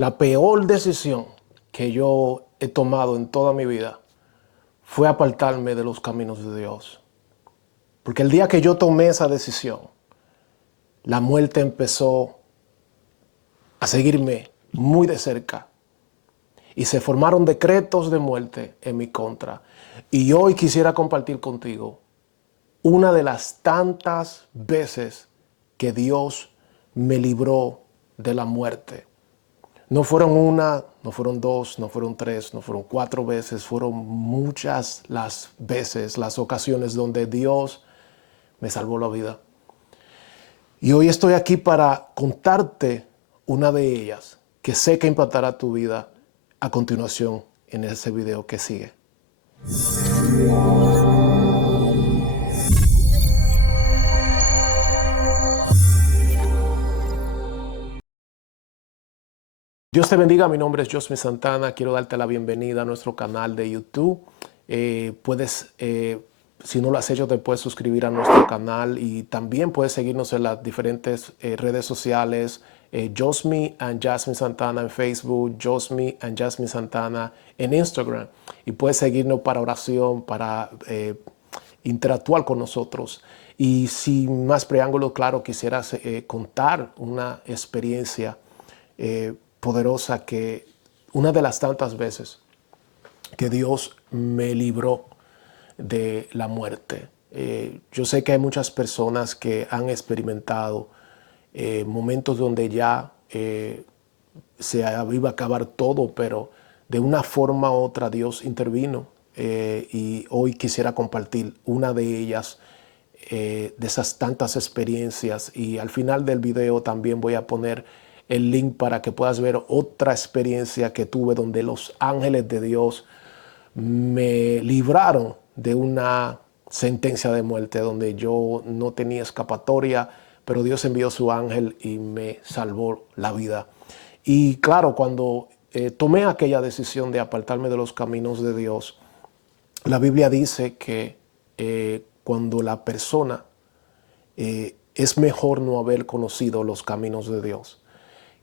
La peor decisión que yo he tomado en toda mi vida fue apartarme de los caminos de Dios. Porque el día que yo tomé esa decisión, la muerte empezó a seguirme muy de cerca y se formaron decretos de muerte en mi contra. Y hoy quisiera compartir contigo una de las tantas veces que Dios me libró de la muerte. No fueron una, no fueron dos, no fueron tres, no fueron cuatro veces, fueron muchas las veces, las ocasiones donde Dios me salvó la vida. Y hoy estoy aquí para contarte una de ellas que sé que impactará tu vida a continuación en ese video que sigue. Dios te bendiga, mi nombre es Josmi Santana, quiero darte la bienvenida a nuestro canal de YouTube. Si no lo has hecho, te puedes suscribir a nuestro canal y también puedes seguirnos en las diferentes redes sociales, Josmi and Jasmine Santana en Facebook, Josmi and Jasmine Santana en Instagram. Y puedes seguirnos para oración, para interactuar con nosotros. Y sin más preámbulo, claro, quisieras contar una experiencia poderosa que una de las tantas veces que Dios me libró de la muerte. Yo sé que hay muchas personas que han experimentado momentos donde ya se iba a acabar todo, pero de una forma u otra Dios intervino y hoy quisiera compartir una de ellas, de esas tantas experiencias, y al final del video también voy a poner el link para que puedas ver otra experiencia que tuve donde los ángeles de Dios me libraron de una sentencia de muerte donde yo no tenía escapatoria, pero Dios envió su ángel y me salvó la vida. Y claro, cuando tomé aquella decisión de apartarme de los caminos de Dios, la Biblia dice que cuando la persona es mejor no haber conocido los caminos de Dios,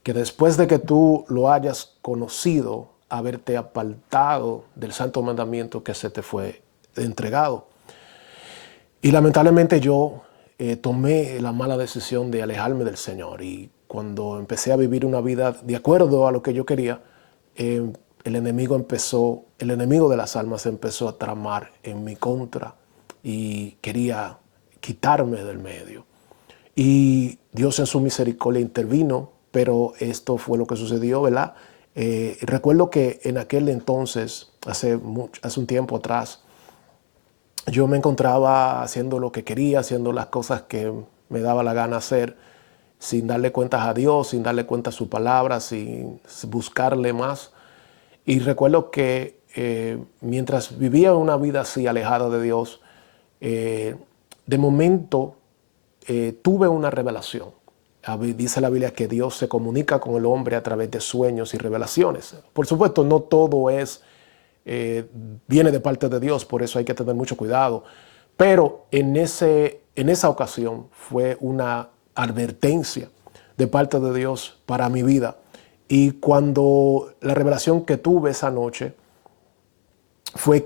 que después de que tú lo hayas conocido, haberte apartado del santo mandamiento que se te fue entregado. Y lamentablemente yo tomé la mala decisión de alejarme del Señor, y cuando empecé a vivir una vida de acuerdo a lo que yo quería, el enemigo de las almas empezó a tramar en mi contra y quería quitarme del medio. Y Dios en su misericordia intervino, pero esto fue lo que sucedió, ¿verdad? Recuerdo que en aquel entonces, hace un tiempo atrás, yo me encontraba haciendo lo que quería, haciendo las cosas que me daba la gana hacer, sin darle cuentas a Dios, sin darle cuenta a su palabra, sin buscarle más. Y recuerdo que mientras vivía una vida así, alejada de Dios, eh, de momento tuve una revelación. Dice la Biblia que Dios se comunica con el hombre a través de sueños y revelaciones. Por supuesto, no todo eh, viene de parte de Dios, por eso hay que tener mucho cuidado. Pero en esa ocasión fue una advertencia de parte de Dios para mi vida. Y cuando la revelación que tuve esa noche fue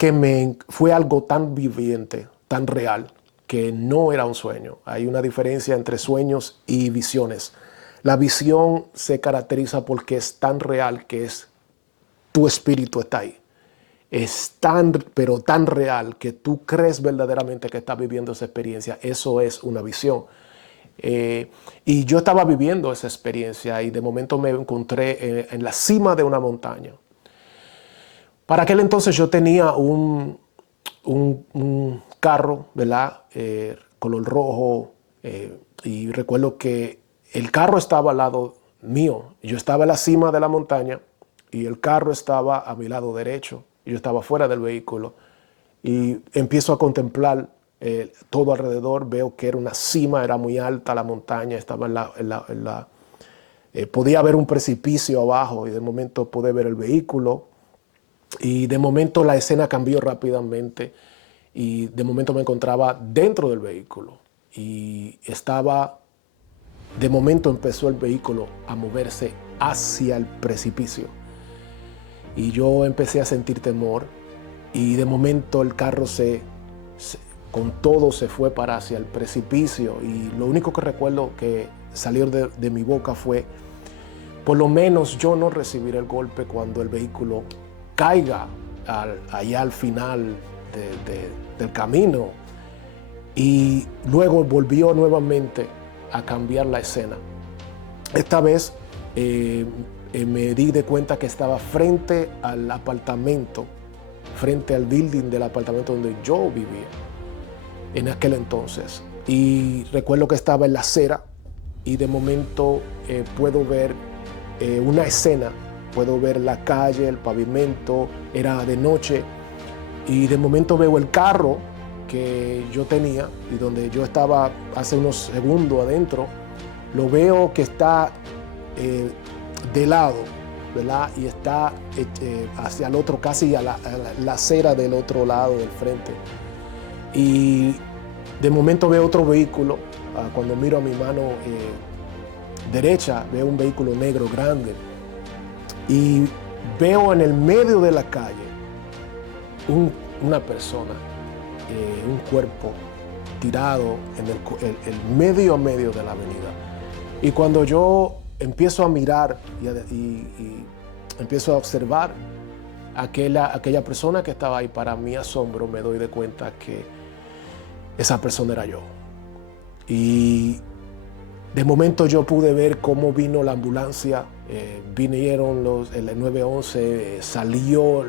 algo tan viviente, tan real, que no era un sueño. Hay una diferencia entre sueños y visiones. La visión se caracteriza porque es tan real que tu espíritu está ahí. Es tan, pero tan real que tú crees verdaderamente que estás viviendo esa experiencia. Eso es una visión. Y yo estaba viviendo esa experiencia y de momento me encontré en la cima de una montaña. Para aquel entonces yo tenía un carro, ¿verdad? Color rojo. Y recuerdo que el carro estaba al lado mío. Yo estaba en la cima de la montaña y el carro estaba a mi lado derecho. Yo estaba fuera del vehículo y empiezo a contemplar todo alrededor. Veo que era una cima, era muy alta la montaña, estaba podía ver un precipicio abajo, y de momento pude ver el vehículo. Y de momento la escena cambió rápidamente y de momento me encontraba dentro del vehículo y de momento empezó el vehículo a moverse hacia el precipicio. Y yo empecé a sentir temor y de momento el carro con todo se fue para hacia el precipicio y lo único que recuerdo que salió de mi boca fue: por lo menos yo no recibiré el golpe cuando el vehículo caiga allá al final del camino. Y luego volvió nuevamente a cambiar la escena. Esta vez me di de cuenta que estaba frente al apartamento, frente al building del apartamento donde yo vivía en aquel entonces. Y recuerdo que estaba en la acera y de momento puedo ver una escena, puedo ver la calle, el pavimento, era de noche y de momento veo el carro que yo tenía y donde yo estaba hace unos segundos adentro, lo veo que está de lado, ¿verdad? Y está hacia el otro, casi a la acera del otro lado del frente. Y de momento veo otro vehículo. Cuando miro a mi mano derecha, veo un vehículo negro grande. Y veo en el medio de la calle una persona, un cuerpo tirado en el medio a medio de la avenida. Y cuando yo empiezo a mirar y empiezo a observar aquella persona que estaba ahí, para mi asombro me doy de cuenta que esa persona era yo. Y de momento yo pude ver cómo vino la ambulancia, vinieron el 911, salió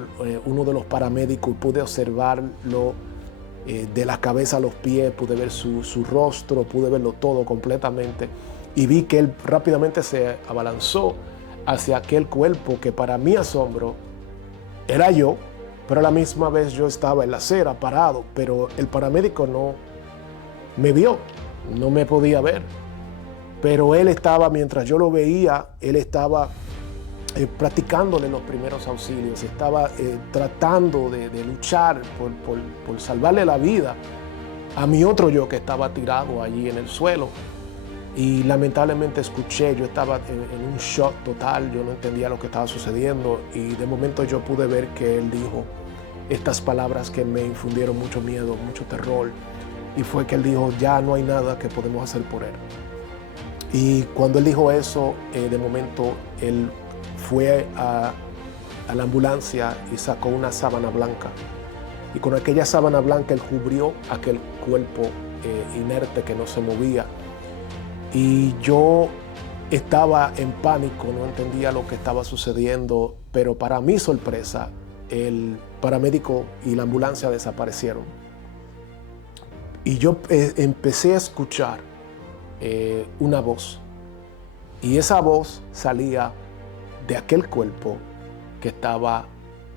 uno de los paramédicos y pude observarlo de la cabeza a los pies, pude ver su rostro, pude verlo todo completamente y vi que él rápidamente se abalanzó hacia aquel cuerpo que para mi asombro era yo, pero a la misma vez yo estaba en la acera parado, pero el paramédico no me vio, no me podía ver. Pero él estaba, mientras yo lo veía, él estaba practicándole los primeros auxilios, estaba tratando de luchar por salvarle la vida a mi otro yo que estaba tirado allí en el suelo. Y lamentablemente escuché, yo estaba en un shock total, yo no entendía lo que estaba sucediendo y de momento yo pude ver que él dijo estas palabras que me infundieron mucho miedo, mucho terror, y fue que él dijo: ya no hay nada que podemos hacer por él. Y cuando él dijo eso, de momento él fue a la ambulancia y sacó una sábana blanca. Y con aquella sábana blanca él cubrió aquel cuerpo inerte que no se movía. Y yo estaba en pánico, no entendía lo que estaba sucediendo, pero para mi sorpresa, el paramédico y la ambulancia desaparecieron. Y yo empecé a escuchar una voz, y esa voz salía de aquel cuerpo que estaba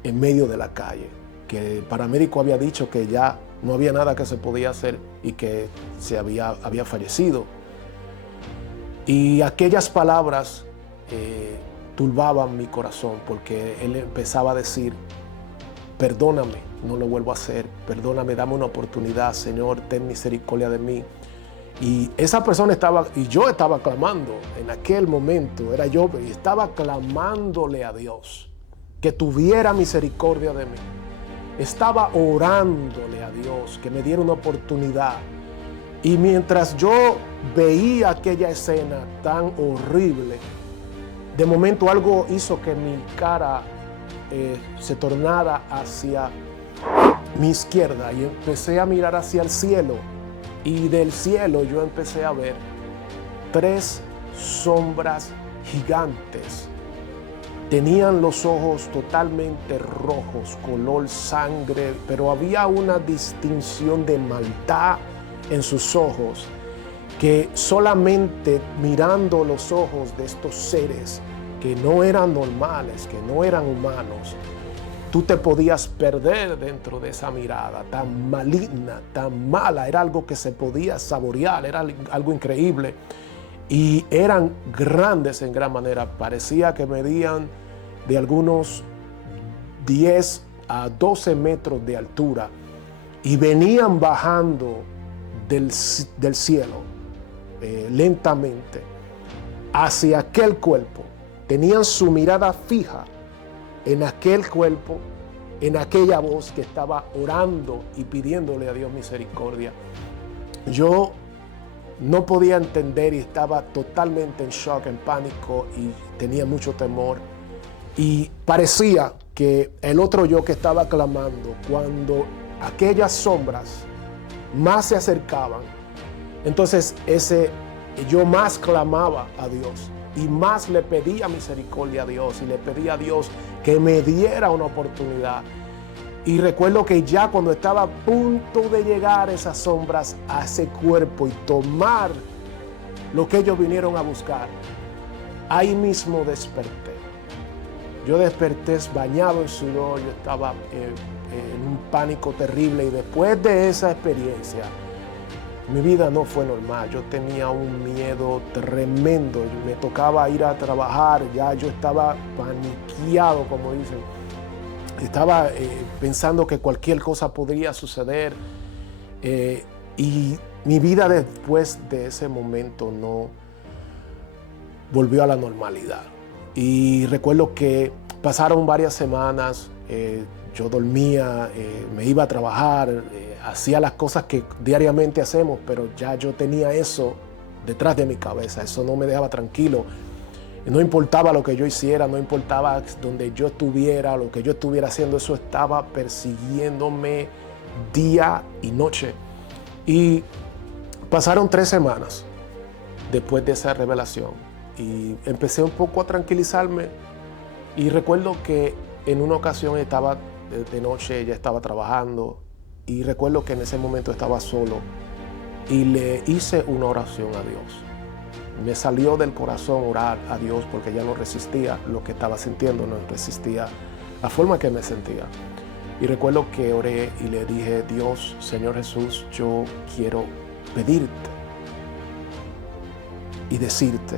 en medio de la calle, que el paramédico había dicho que ya no había nada que se podía hacer y que había fallecido. Y aquellas palabras turbaban mi corazón, porque él empezaba a decir: perdóname, no lo vuelvo a hacer, perdóname, dame una oportunidad, Señor, ten misericordia de mí. Y esa persona yo estaba clamando en aquel momento, era yo, y estaba clamándole a Dios que tuviera misericordia de mí. Estaba orándole a Dios que me diera una oportunidad. Y mientras yo veía aquella escena tan horrible, de momento algo hizo que mi cara se tornara hacia mi izquierda y empecé a mirar hacia el cielo. Y del cielo yo empecé a ver 3 sombras gigantes. Tenían los ojos totalmente rojos, color sangre, pero había una distinción de maldad en sus ojos, que solamente mirando los ojos de estos seres que no eran normales, que no eran humanos, tú te podías perder dentro de esa mirada tan maligna, tan mala. Era algo que se podía saborear, era algo increíble. Y eran grandes en gran manera. Parecía que medían de algunos 10 a 12 metros de altura. Y venían bajando del cielo lentamente hacia aquel cuerpo. tenían su mirada fija en aquel cuerpo, en aquella voz que estaba orando y pidiéndole a Dios misericordia. Yo no podía entender y estaba totalmente en shock, en pánico y tenía mucho temor. Y parecía que el otro yo que estaba clamando, cuando aquellas sombras más se acercaban, entonces ese yo más clamaba a Dios y más le pedía misericordia a Dios y le pedía a Dios que me diera una oportunidad. Y recuerdo que ya cuando estaba a punto de llegar esas sombras a ese cuerpo y tomar lo que ellos vinieron a buscar, ahí mismo desperté. Yo desperté bañado en sudor, yo estaba en un pánico terrible y después de esa experiencia, mi vida no fue normal. Yo tenía un miedo tremendo, me tocaba ir a trabajar, ya yo estaba paniqueado, como dicen. Estaba pensando que cualquier cosa podría suceder y mi vida después de ese momento no volvió a la normalidad. Y recuerdo que pasaron varias semanas, yo dormía, me iba a trabajar, hacía las cosas que diariamente hacemos, pero ya yo tenía eso detrás de mi cabeza, eso no me dejaba tranquilo. No importaba lo que yo hiciera, no importaba donde yo estuviera, lo que yo estuviera haciendo, eso estaba persiguiéndome día y noche. Y pasaron 3 semanas después de esa revelación y empecé un poco a tranquilizarme y recuerdo que en una ocasión estaba de noche, ya estaba trabajando y recuerdo que en ese momento estaba solo y le hice una oración a Dios. Me salió del corazón orar a Dios porque ya no resistía lo que estaba sintiendo, no resistía la forma que me sentía. Y recuerdo que oré y le dije, Dios, Señor Jesús, yo quiero pedirte y decirte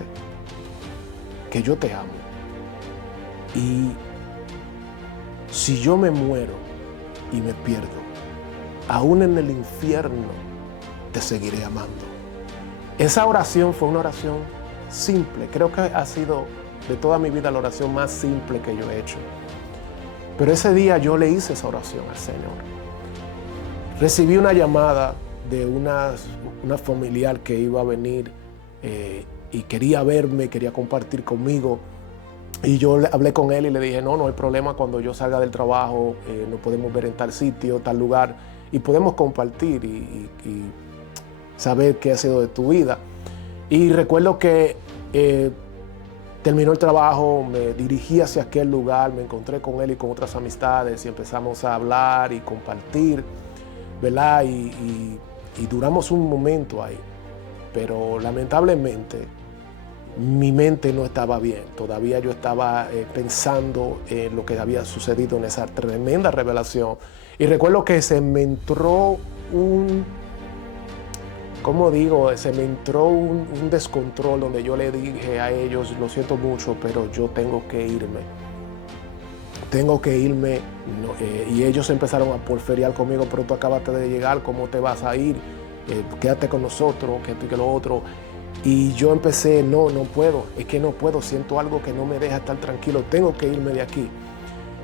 que yo te amo. Y si yo me muero y me pierdo, aún en el infierno te seguiré amando. Esa oración fue una oración simple. Creo que ha sido de toda mi vida la oración más simple que yo he hecho. Pero ese día yo le hice esa oración al Señor. Recibí una llamada de una familiar que iba a venir y quería verme, quería compartir conmigo. Y yo hablé con él y le dije, no hay problema, cuando yo salga del trabajo nos podemos ver en tal sitio, tal lugar y podemos compartir y saber qué ha sido de tu vida. Y recuerdo que terminó el trabajo, me dirigí hacia aquel lugar, me encontré con él y con otras amistades y empezamos a hablar y compartir, ¿verdad? Y duramos un momento ahí, pero lamentablemente mi mente no estaba bien. Todavía yo estaba pensando en lo que había sucedido en esa tremenda revelación. Y recuerdo que se me entró un descontrol donde yo le dije a ellos, lo siento mucho, pero yo tengo que irme. Y ellos empezaron a porferiar conmigo, pero tú acabaste de llegar, ¿cómo te vas a ir? Quédate con nosotros, que esto y que lo otro. Y yo empecé, no puedo, es que no puedo, siento algo que no me deja estar tranquilo, tengo que irme de aquí.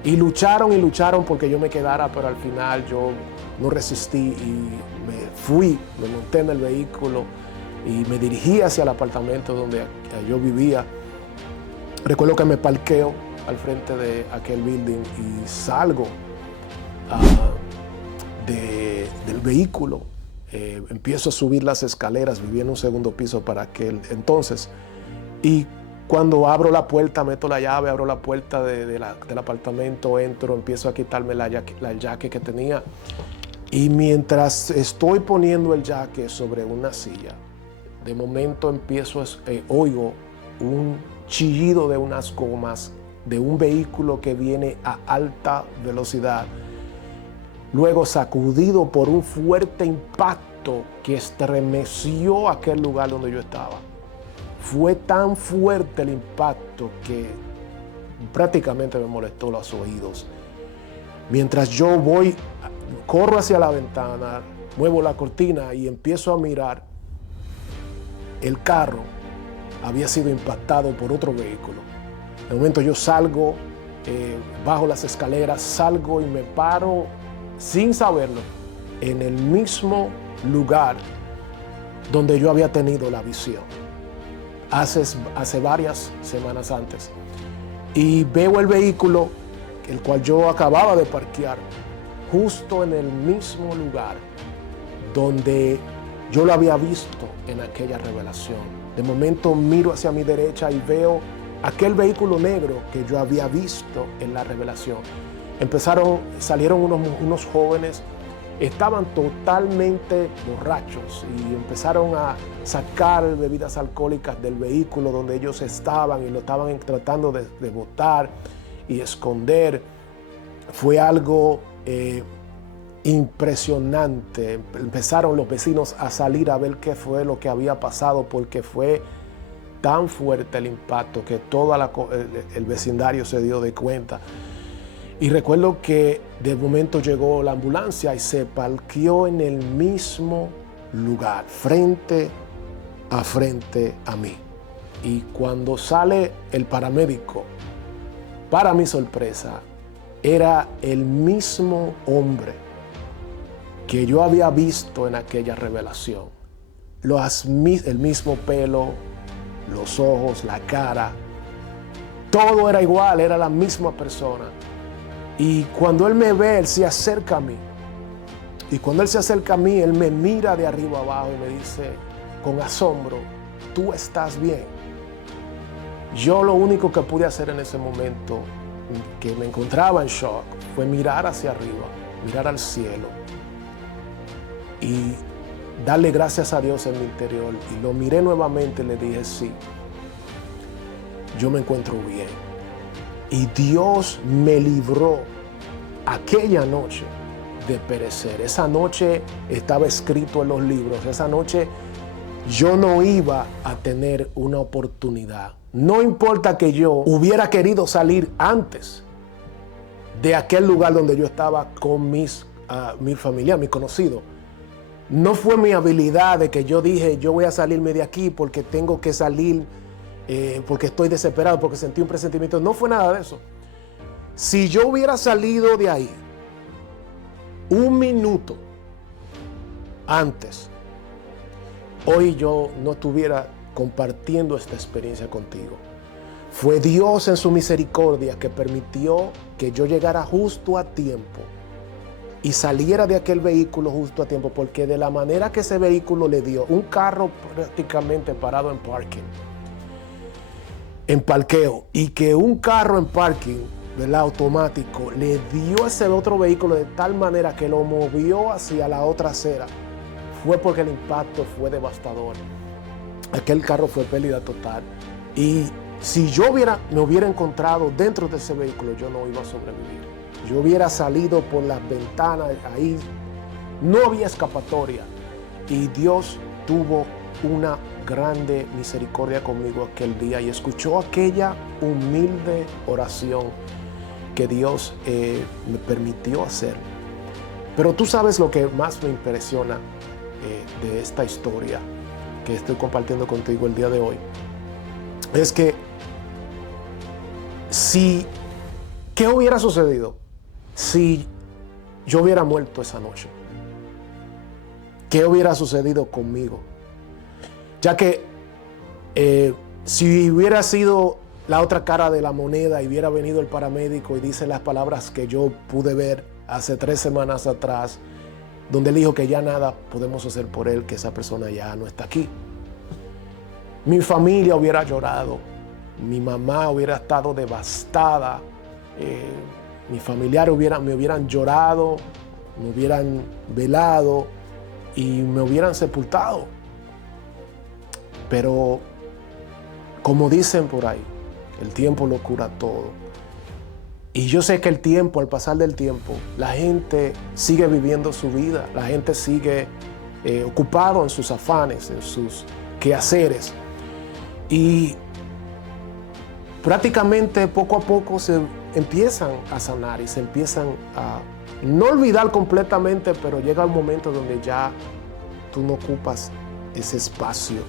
Y lucharon porque yo me quedara, pero al final yo no resistí y me fui, me monté en el vehículo y me dirigí hacia el apartamento donde yo vivía. Recuerdo que me parqueo al frente de aquel building y salgo del vehículo. Empiezo a subir las escaleras, vivía en un segundo piso para aquel entonces. Y cuando abro la puerta, meto la llave, abro la puerta del apartamento, entro, empiezo a quitarme la jacket que tenía. Y mientras estoy poniendo el jacket sobre una silla, de momento oigo un chillido de unas gomas de un vehículo que viene a alta velocidad. Luego sacudido por un fuerte impacto que estremeció aquel lugar donde yo estaba. Fue tan fuerte el impacto que prácticamente me molestó los oídos. Mientras yo corro hacia la ventana, muevo la cortina y empiezo a mirar, el carro había sido impactado por otro vehículo. De momento yo salgo, bajo las escaleras, salgo y me paro sin saberlo en el mismo lugar donde yo había tenido la visión hace varias semanas antes. Y veo el vehículo, el cual yo acababa de parquear, justo en el mismo lugar donde yo lo había visto en aquella revelación. De momento miro hacia mi derecha y veo aquel vehículo negro que yo había visto en la revelación. Salieron unos jóvenes, estaban totalmente borrachos y empezaron a sacar bebidas alcohólicas del vehículo donde ellos estaban y lo estaban tratando de botar y esconder. Fue algo impresionante. Empezaron los vecinos a salir a ver qué fue lo que había pasado, porque fue tan fuerte el impacto que todo el vecindario se dio de cuenta. Y recuerdo que de momento llegó la ambulancia y se parqueó en el mismo lugar, frente a mí. Y cuando sale el paramédico, para mi sorpresa, era el mismo hombre que yo había visto en aquella revelación. El mismo pelo, los ojos, la cara, todo era igual, era la misma persona. Y cuando él me ve, él se acerca a mí. Y cuando él se acerca a mí, él me mira de arriba abajo y me dice con asombro: ¿tú estás bien? Yo lo único que pude hacer en ese momento, que me encontraba en shock, fue mirar hacia arriba, mirar al cielo y darle gracias a Dios en mi interior. Y lo miré nuevamente y le dije: sí, yo me encuentro bien. Y Dios me libró aquella noche de perecer. Esa noche estaba escrito en los libros. Esa noche yo no iba a tener una oportunidad. No importa que yo hubiera querido salir antes de aquel lugar donde yo estaba con mi familia, mis conocidos. No fue mi habilidad de que yo dije: yo voy a salirme de aquí porque tengo que salir, porque estoy desesperado, porque sentí un presentimiento. No fue nada de eso. Si yo hubiera salido de ahí un minuto antes, hoy yo no estuviera compartiendo esta experiencia contigo. Fue Dios en su misericordia que permitió que yo llegara justo a tiempo y saliera de aquel vehículo justo a tiempo, porque de la manera que ese vehículo le dio, un carro prácticamente parado en parqueo, y que un carro en parking, ¿verdad?, automático, le dio a ese otro vehículo de tal manera que lo movió hacia la otra acera, fue porque el impacto fue devastador. Aquel carro fue pérdida total. Y si yo me hubiera encontrado dentro de ese vehículo, yo no iba a sobrevivir. Yo hubiera salido por las ventanas, ahí no había escapatoria. Y Dios tuvo una grande misericordia conmigo aquel día y escuchó aquella humilde oración que Dios me permitió hacer. Pero tú sabes lo que más me impresiona de esta historia que estoy compartiendo contigo el día de hoy, es que ¿qué hubiera sucedido si yo hubiera muerto esa noche? ¿Qué hubiera sucedido conmigo? Ya que si hubiera sido la otra cara de la moneda y hubiera venido el paramédico y dice las palabras que yo pude ver hace 3 semanas atrás, donde él dijo que ya nada podemos hacer por él, que esa persona ya no está aquí. Mi familia hubiera llorado, mi mamá hubiera estado devastada, mis familiares me hubieran llorado, me hubieran velado y me hubieran sepultado. Pero, como dicen por ahí, el tiempo lo cura todo. Y yo sé que el tiempo, al pasar del tiempo, la gente sigue viviendo su vida, la gente sigue ocupado en sus afanes, en sus quehaceres. Y prácticamente poco a poco se empiezan a sanar y se empiezan a no olvidar completamente, pero llega un momento donde ya tú no ocupas ese espacio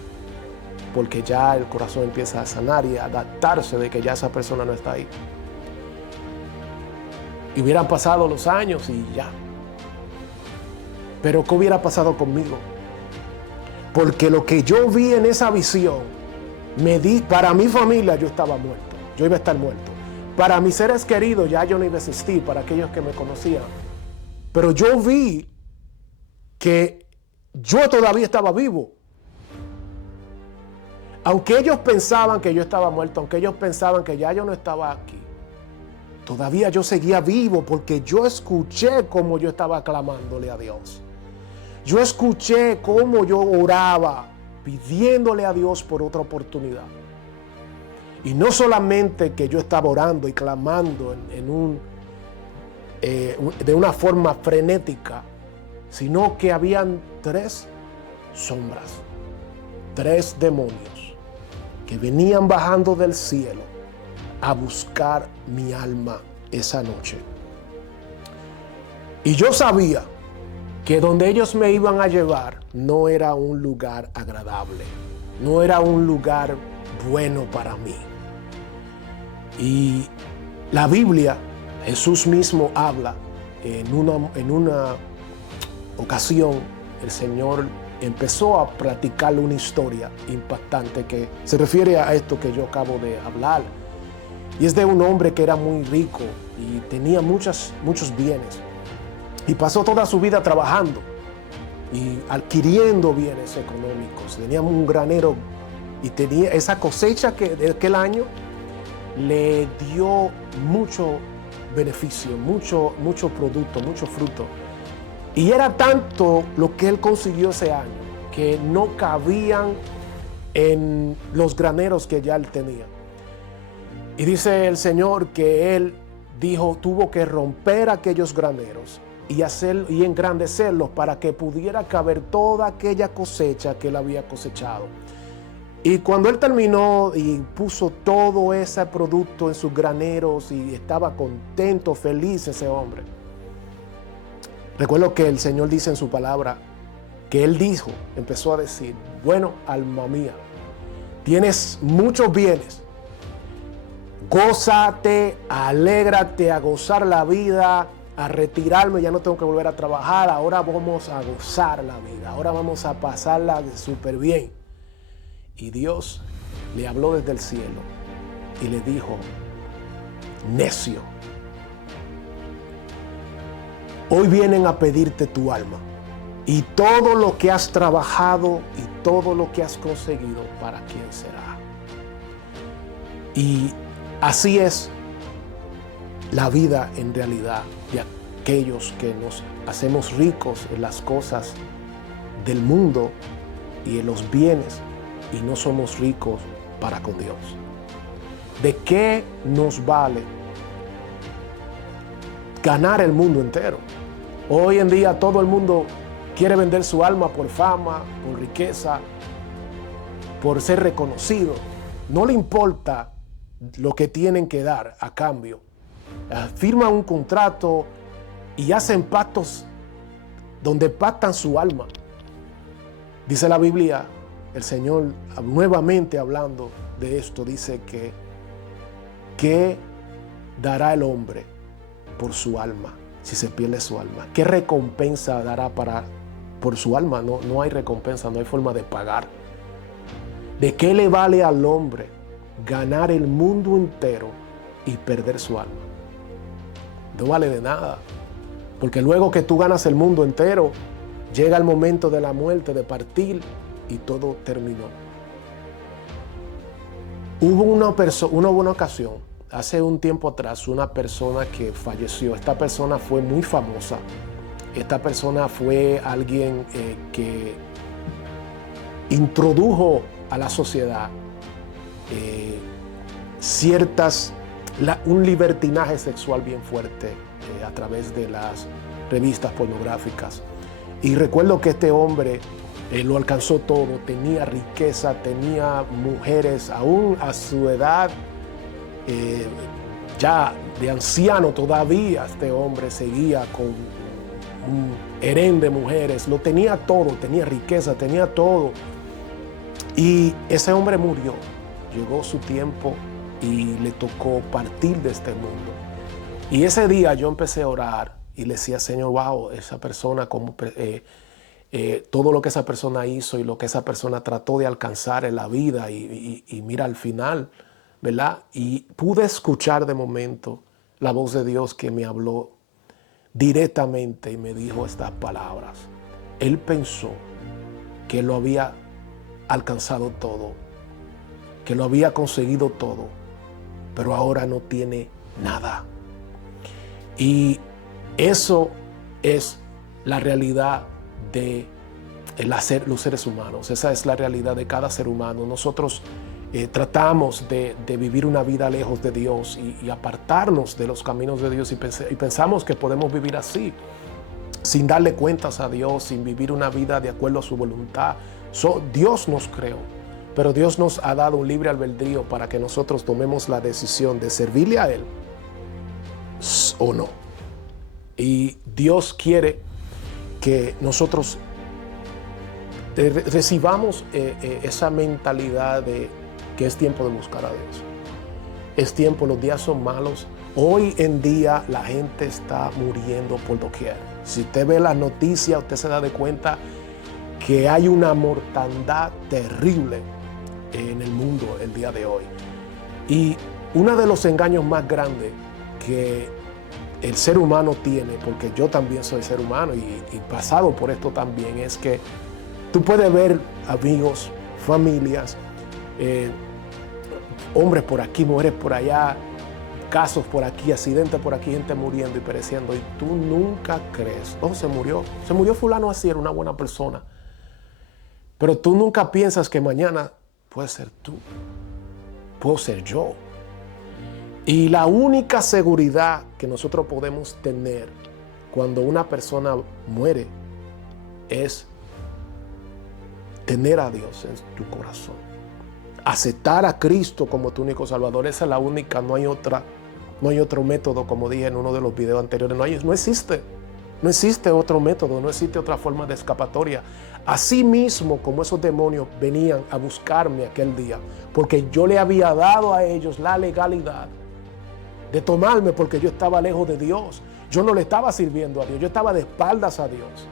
porque ya el corazón empieza a sanar y a adaptarse de que ya esa persona no está ahí. Y hubieran pasado los años y ya. Pero ¿qué hubiera pasado conmigo? Porque lo que yo vi en esa visión, para mi familia yo estaba muerto, yo iba a estar muerto. Para mis seres queridos ya yo no iba a existir, para aquellos que me conocían. Pero yo vi que yo todavía estaba vivo. Aunque ellos pensaban que yo estaba muerto, aunque ellos pensaban que ya yo no estaba aquí, todavía yo seguía vivo porque yo escuché cómo yo estaba clamándole a Dios. Yo escuché cómo yo oraba, pidiéndole a Dios por otra oportunidad. Y no solamente que yo estaba orando y clamando de una forma frenética, sino que habían 3 sombras, 3 demonios que venían bajando del cielo a buscar mi alma esa noche. Y yo sabía que donde ellos me iban a llevar no era un lugar agradable, no era un lugar bueno para mí. Y la Biblia, Jesús mismo habla, en una ocasión el Señor empezó a platicarle una historia impactante que se refiere a esto que yo acabo de hablar. Y es de un hombre que era muy rico y tenía muchos bienes. Y pasó toda su vida trabajando y adquiriendo bienes económicos. Tenía un granero y tenía esa cosecha que de aquel año le dio mucho beneficio, mucho producto, mucho fruto. Y era tanto lo que él consiguió ese año que no cabían en los graneros que ya él tenía. Y dice el Señor que él tuvo que romper aquellos graneros y engrandecerlos para que pudiera caber toda aquella cosecha que él había cosechado. Y cuando él terminó y puso todo ese producto en sus graneros y estaba contento, feliz ese hombre, recuerdo que el Señor dice en su palabra que él empezó a decir: bueno, alma mía, tienes muchos bienes, gózate, alégrate, a gozar la vida, a retirarme, ya no tengo que volver a trabajar, ahora vamos a gozar la vida, ahora vamos a pasarla súper bien. Y Dios le habló desde el cielo y le dijo: necio, hoy vienen a pedirte tu alma y todo lo que has trabajado y todo lo que has conseguido, ¿para quién será? Y así es la vida en realidad de aquellos que nos hacemos ricos en las cosas del mundo y en los bienes y no somos ricos para con Dios. ¿De qué nos vale ganar el mundo entero? Hoy en día todo el mundo quiere vender su alma por fama, por riqueza, por ser reconocido. No le importa lo que tienen que dar a cambio. Firman un contrato y hacen pactos donde pactan su alma. Dice la Biblia, el Señor nuevamente hablando de esto, dice que ¿qué dará el hombre por su alma si se pierde su alma? ¿Qué recompensa dará por su alma? No hay recompensa, no hay forma de pagar. ¿De qué le vale al hombre ganar el mundo entero y perder su alma? No vale de nada, porque luego que tú ganas el mundo entero, llega el momento de la muerte, de partir, y todo terminó. Hubo una ocasión, hace un tiempo atrás, una persona que falleció. Esta persona fue muy famosa. Esta persona fue alguien que introdujo a la sociedad un libertinaje sexual bien fuerte a través de las revistas pornográficas. Y recuerdo que este hombre lo alcanzó todo, tenía riqueza, tenía mujeres, aún a su edad ya de anciano todavía este hombre seguía con un harén de mujeres, lo tenía todo, tenía riqueza, tenía todo. Y ese hombre murió, llegó su tiempo y le tocó partir de este mundo. Y ese día yo empecé a orar y le decía, Señor, wow, esa persona, todo lo que esa persona hizo y lo que esa persona trató de alcanzar en la vida y mira al final, ¿verdad? Y pude escuchar de momento la voz de Dios que me habló directamente y me dijo estas palabras. Él pensó que lo había alcanzado todo, que lo había conseguido todo, pero ahora no tiene nada. Y eso es la realidad de los seres humanos. Esa es la realidad de cada ser humano. Nosotros tratamos de vivir una vida lejos de Dios y apartarnos de los caminos de Dios y pensamos que podemos vivir así, sin darle cuentas a Dios, sin vivir una vida de acuerdo a su voluntad. Dios nos creó, pero Dios nos ha dado un libre albedrío para que nosotros tomemos la decisión de servirle a Él o no. Y Dios quiere que nosotros recibamos esa mentalidad de que es tiempo de buscar a Dios. Es tiempo, los días son malos. Hoy en día la gente está muriendo por doquier. Si usted ve las noticias, usted se da de cuenta que hay una mortandad terrible en el mundo el día de hoy. Y uno de los engaños más grandes que el ser humano tiene, porque yo también soy ser humano y pasado por esto también, es que tú puedes ver amigos, familias, hombres por aquí, mujeres por allá, casos por aquí, accidentes por aquí, gente muriendo y pereciendo, y tú nunca crees, oh, se murió fulano así, era una buena persona. Pero tú nunca piensas que mañana puede ser tú, puedo ser yo. Y la única seguridad que nosotros podemos tener cuando una persona muere es tener a Dios en tu corazón. Aceptar a Cristo como tu único Salvador. Esa es la única, no hay otro método, como dije en uno de los videos anteriores. No existe otro método, no existe otra forma de escapatoria. Así mismo como esos demonios venían a buscarme aquel día, porque yo le había dado a ellos la legalidad de tomarme porque yo estaba lejos de Dios. Yo no le estaba sirviendo a Dios, yo estaba de espaldas a Dios.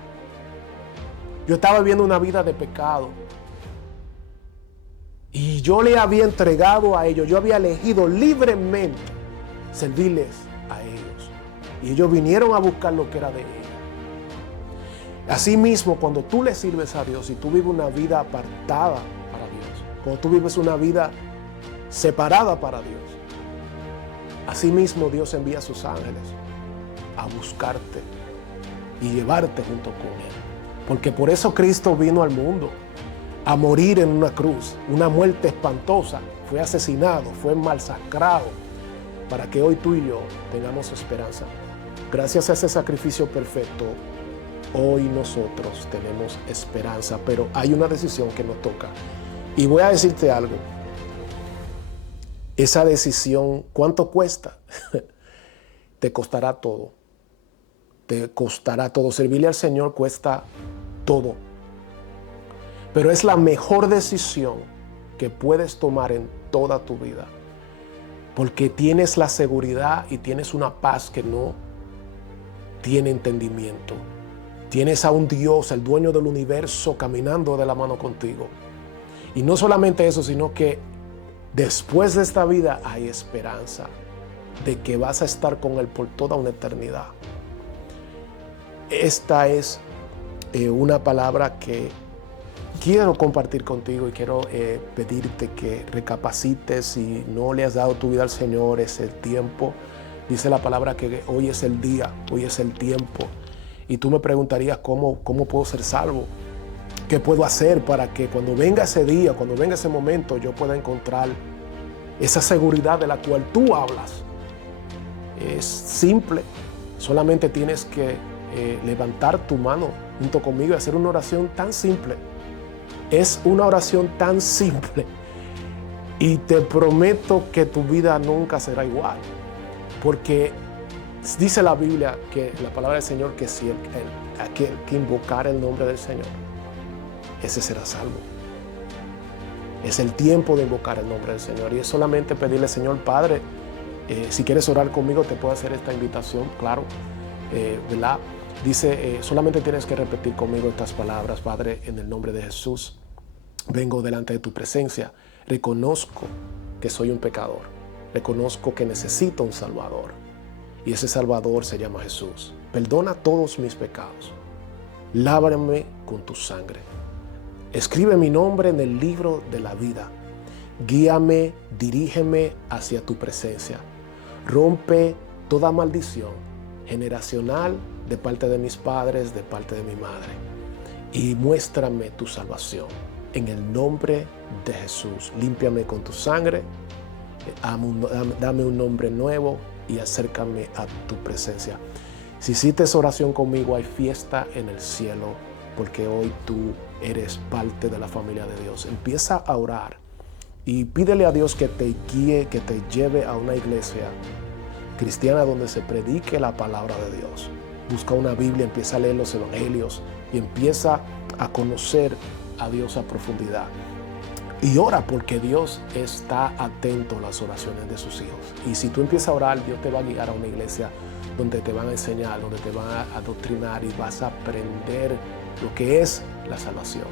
Yo estaba viviendo una vida de pecado. Y yo le había entregado a ellos, yo había elegido libremente servirles a ellos. Y ellos vinieron a buscar lo que era de ellos. Asimismo, cuando tú le sirves a Dios y tú vives una vida apartada para Dios, cuando tú vives una vida separada para Dios, asimismo Dios envía a sus ángeles a buscarte y llevarte junto con Él. Porque por eso Cristo vino al mundo a morir en una cruz, una muerte espantosa. Fue asesinado, fue masacrado, para que hoy tú y yo tengamos esperanza. Gracias a ese sacrificio perfecto, hoy nosotros tenemos esperanza, pero hay una decisión que nos toca. Y voy a decirte algo. Esa decisión, ¿cuánto cuesta? Te costará todo. Te costará todo. Servirle al Señor cuesta todo. Pero es la mejor decisión que puedes tomar en toda tu vida. Porque tienes la seguridad y tienes una paz que no tiene entendimiento. Tienes a un Dios, el dueño del universo, caminando de la mano contigo. Y no solamente eso, sino que después de esta vida hay esperanza de que vas a estar con Él por toda una eternidad. Esta es una palabra que quiero compartir contigo y quiero pedirte que recapacites. Si no le has dado tu vida al Señor, es el tiempo. Dice la palabra que hoy es el día, hoy es el tiempo. Y tú me preguntarías cómo puedo ser salvo. ¿Qué puedo hacer para que cuando venga ese día, cuando venga ese momento, yo pueda encontrar esa seguridad de la cual tú hablas? Es simple. Solamente tienes que levantar tu mano junto conmigo y hacer una oración tan simple. Es una oración tan simple. Y te prometo que tu vida nunca será igual. Porque dice la Biblia, que la palabra del Señor, que si aquel que invocar el nombre del Señor, ese será salvo. Es el tiempo de invocar el nombre del Señor y es solamente pedirle, Señor Padre, si quieres orar conmigo te puedo hacer esta invitación, claro, ¿verdad? Dice, solamente tienes que repetir conmigo estas palabras: Padre, en el nombre de Jesús, vengo delante de tu presencia, reconozco que soy un pecador, reconozco que necesito un Salvador y ese Salvador se llama Jesús. Perdona todos mis pecados, lávame con tu sangre, escribe mi nombre en el libro de la vida, guíame, dirígeme hacia tu presencia, rompe toda maldición generacional de parte de mis padres, de parte de mi madre, y muéstrame tu salvación. En el nombre de Jesús, límpiame con tu sangre, dame un nombre nuevo y acércame a tu presencia. Si hiciste esa oración conmigo, hay fiesta en el cielo, porque hoy tú eres parte de la familia de Dios. Empieza a orar y pídele a Dios que te guíe, que te lleve a una iglesia cristiana donde se predique la palabra de Dios. Busca una Biblia, empieza a leer los evangelios y empieza a conocer a Dios a profundidad. Y ora, porque Dios está atento a las oraciones de sus hijos. Y si tú empiezas a orar, Dios te va a guiar a una iglesia donde te van a enseñar, donde te van a adoctrinar y vas a aprender lo que es la salvación.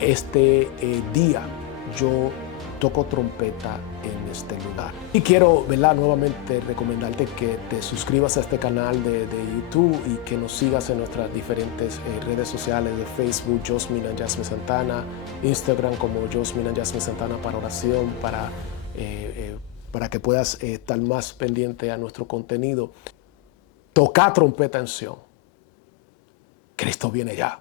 Este día yo toco trompeta en este lugar. Y quiero, ¿verdad?, nuevamente recomendarte que te suscribas a este canal de YouTube y que nos sigas en nuestras diferentes redes sociales de Facebook, Josmin and Jasmine Santana, Instagram como Josmin and Jasmine Santana para oración, para que puedas estar más pendiente a nuestro contenido. Toca trompeta en Sion. Cristo viene ya.